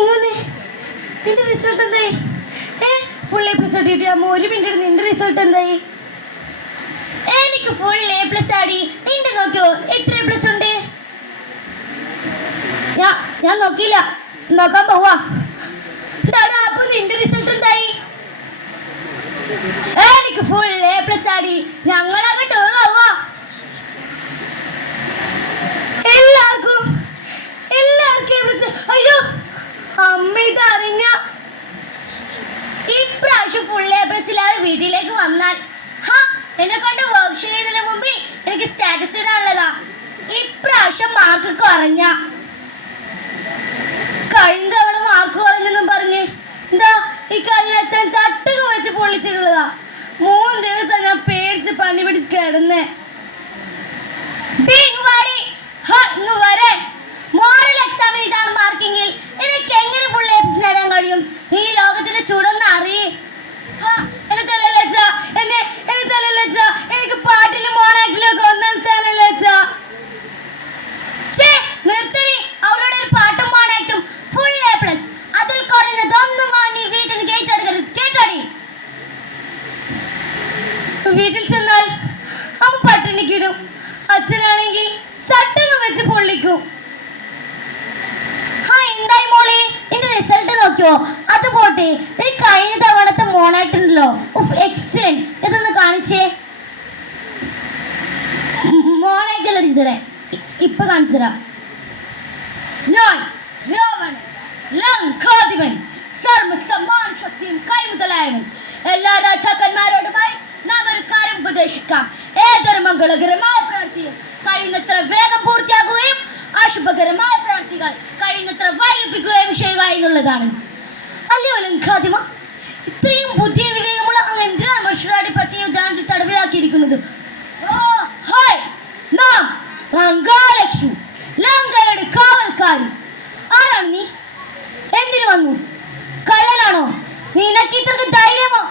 ഇങ്ങനെ നിന്റെ റിസൾട്ട് എന്തായി? ഫുൾ എ പ്ലസ് ആയിട്ട് അമ്മ ഒരു മിനിറ്റ്. നിന്റെ റിസൾട്ട് എന്തായി? എനിക്ക് ഫുൾ എ പ്ലസ് ആടി. നിന്റെ നോക്കിയോ എത്ര എ പ്ലസ് ഉണ്ട്? ഞാൻ നോക്കിയില്ല, നോക്കാൻ പോവാ. അപ്പൊ നിന്റെ റിസൾട്ട് എന്തായി? എനിക്ക് ഫുൾ എ പ്ലസ് ആടി. ഞങ്ങളങ്ങ് ടൂർ പോവാ. എല്ലാവർക്കും എ പ്ലസ്. അയ്യോ അമ്മ ഇത് അറിഞ്ഞ ഇപ്രാവശ്യം ഫുൾ എ പ്ലസ് ഇല്ലാതെ വീട്ടിലേക്ക് വന്നാൽ എന്നെ കൊണ്ട് വർക്ക് ചെയ്യുന്നതിന് മുമ്പിൽ എനിക്ക് സ്റ്റാറ്റസ് ഇടാനുള്ളതാ. ഇപ്രാവശ്യം മാർക്ക് കുറഞ്ഞ. കഴിഞ്ഞ തവണ മാർക്ക് കുറഞ്ഞെന്നും പറഞ്ഞ് എന്താ ഈ കല്ലച്ഛൻ ചട്ടകം വെച്ച് പൊള്ളിച്ചിട്ടുള്ളതാ. 3 ദിവസം ഞാൻ പേടിച്ച് പണി പിടിച്ച് കിടന്നേ. മോഡൽ എക്സാമിന് ഇതാണ് മാർക്കെങ്കിൽ എനിക്ക് എങ്ങനെ ഫുൾ എ പ്ലസ് നേടാൻ കഴിയും? ഈ ലോകത്തിന്റെ ചൂടൊന്ന് അറിയേ. എനിക്ക് പാട്ടിലും മോണാക്ടിലൊക്കെ 1ാം സ്ഥാനമല്ലേ. നിർത്തടി, അവളുടെ ഒരു പാട്ടും മോണാക്ടും ഫുൾ എ പ്ലസ്. അതിൽ കുറഞ്ഞതൊന്നും വാങ്ങി വീട്ടിൽ കേട്ടെടുക്കരുത്, കേട്ടോടി. വീട്ടിൽ ചെന്നാൽ അമ്മ പട്ടിണിക്കിടും, അച്ഛനാണെങ്കിൽ ചട്ടകം വെച്ച് പൊള്ളിക്കും. എന്തായി മോളെ, നിന്റെ റിസൾട്ട് നോക്കിയോ? അത് പോട്ടെ, കഴിഞ്ഞ തവണത്തെ മോണായിട്ടുണ്ടല്ലോ, എക്സലന്റ്. ഇതൊന്ന് കാണിച്ചേ. മോണായിട്ടല്ല ടീച്ചറെ, ഇപ്പൊ കാണിച്ചുതരാം. ഞാൻ രാവണൻ, ലങ്കാധിപൻ, സർവസമാനശക്തിയും കൈമുതലായവൻ. എല്ലാ രാജാക്കന്മാരോടുമായി നാം ഒരു കാര്യം ഉപദേശിക്കാം. ഏതൊരു മംഗളകരമായ പ്രവൃത്തിയും കഴിയുന്നത്ര വേഗം പൂർത്തിയാക്കുകയും അശുഭകരമായ പ്രവൃത്തികൾ കഴിയുന്നത്ര വൈകിപ്പിക്കുകയും ചെയ്യുക എന്നുള്ളതാണ്. അല്ലയോ ലങ്കാധിമ, ഇത്രയും ബുദ്ധിയും വിവേകമുള്ള അങ്ങ് എന്തിനാണ് മനുഷ്യരുടെ പത്നിയെ ഉദ്യാനത്തിൽ തടവിലാക്കിയിരിക്കുന്നത്? നാം ലങ്കാലക്ഷ്മി, ലങ്കയുടെ കാവൽക്കാരി. ആരാണ് നീ? എന്തിനു വന്നു? കള്ളനാണോ? നിനക്ക് ഇത്രക്ക് ധൈര്യമോ?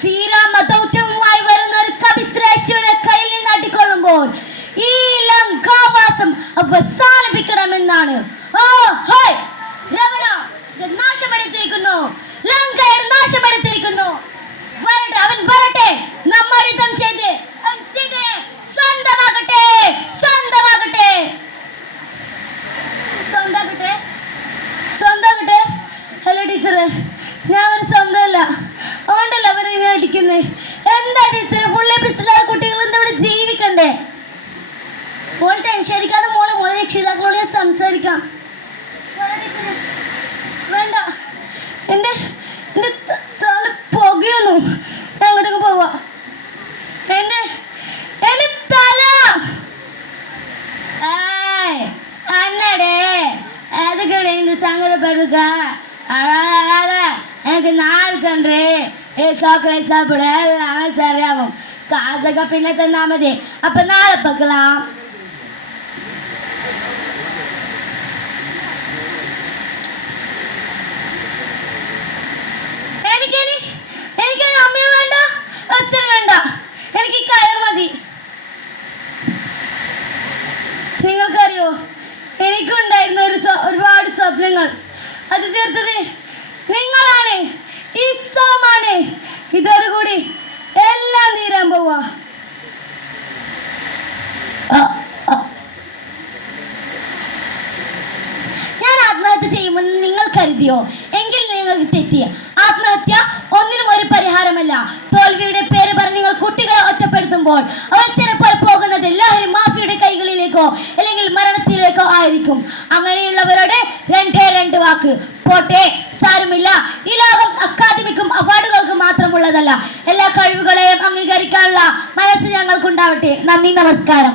ശ്രീരാമ ദൗത്യവുമായി വരുന്ന ഒരു കവിശ്രേഷ്ഠയുടെ കയ്യിൽ നിന്ന് അടിക്കൊള്ളുമ്പോൾ ഈ ലങ്കാവാസം അവസാനിപ്പിക്കണമെന്നാണ്. നാശമെടുത്തിരിക്കുന്നു, ലങ്കയുടെ നാശമെടുത്തിരിക്കുന്നു. വരട്ടെ, അവൻ വരട്ടെ. നമ്മൾ യുദ്ധം ചെയ്ത് സ്വന്തമാകട്ടെ, സ്വന്തമാകട്ടെ, സ്വന്തമാകട്ടെ, സ്വന്തമാകട്ടെ. ഹലോ ടീച്ചറെ, ഞാൻ ഒരു സ്വന്തമല്ല, അതുകൊണ്ടല്ല അവരെ അടിക്കുന്നേ. എന്താ ടീച്ചറെ, ഫുൾ എ പ്ലസ് ഉള്ള കുട്ടികൾ എന്താ ഇവിടെ ജീവിക്കണ്ടേ? മോൾ ടെൻഷൻ അടിക്കാതെ മോളെ രക്ഷിതാക്കളോട് ഞാൻ സംസാരിക്കാം. വേണ്ട, എൻ്റെ തല പുകയൊന്നു. ഞാൻ അങ്ങോട്ടേക്ക് പോവാ. എൻ്റെ തല അന്നടേ അതൊക്കെ இந்த சங்கடப்படுக்க அழாத. எனக்கு நாள் கன்று சாக்லேட் சாப்பிட எல்லாமே சரியாகும். காசுக்கு பின்ன தந்தா மதி. அப்ப நாளை பார்க்கலாம். എനിക്ക് അമ്മയും വേണ്ട, അച്ഛനും വേണ്ട. എനിക്ക് കയർ മതി. നിങ്ങൾക്കറിയോ, എനിക്കുണ്ടായിരുന്ന ഒരുപാട് സ്വപ്നങ്ങൾ. അത് തീർത്തത് നിങ്ങളാണ്, ഈ സോമാണ്. ഇതോടുകൂടി എല്ലാം തീരാൻ പോവാ. ഞാൻ ആത്മഹത്യ ചെയ്യുമെന്ന് നിങ്ങൾ കരുതിയോ? എങ്കിൽ നിങ്ങൾക്ക് തെറ്റിയ. ആത്മഹത്യ ഒന്നിനും ഒരു പരിഹാരമല്ല. തോൽവിയുടെ പേര് പറഞ്ഞ് നിങ്ങൾ കുട്ടികളെ ഒറ്റപ്പെടുത്തുമ്പോൾ അവർ ചിലപ്പോൾ പോകുന്നത് ലഹരി മാഫിയുടെ കൈകളിലേക്കോ അല്ലെങ്കിൽ മരണത്തിലേക്കോ ആയിരിക്കും. അങ്ങനെയുള്ളവരോട് 2 വാക്ക്. പോട്ടെ, സാരമില്ല. ഈ ലോകം അക്കാദമിക്കും അവാർഡുകൾക്കും മാത്രമുള്ളതല്ല. എല്ലാ കഴിവുകളെയും അംഗീകരിക്കാനുള്ള മനസ്സ് ഞങ്ങൾക്കുണ്ടാവട്ടെ. നന്ദി, നമസ്കാരം.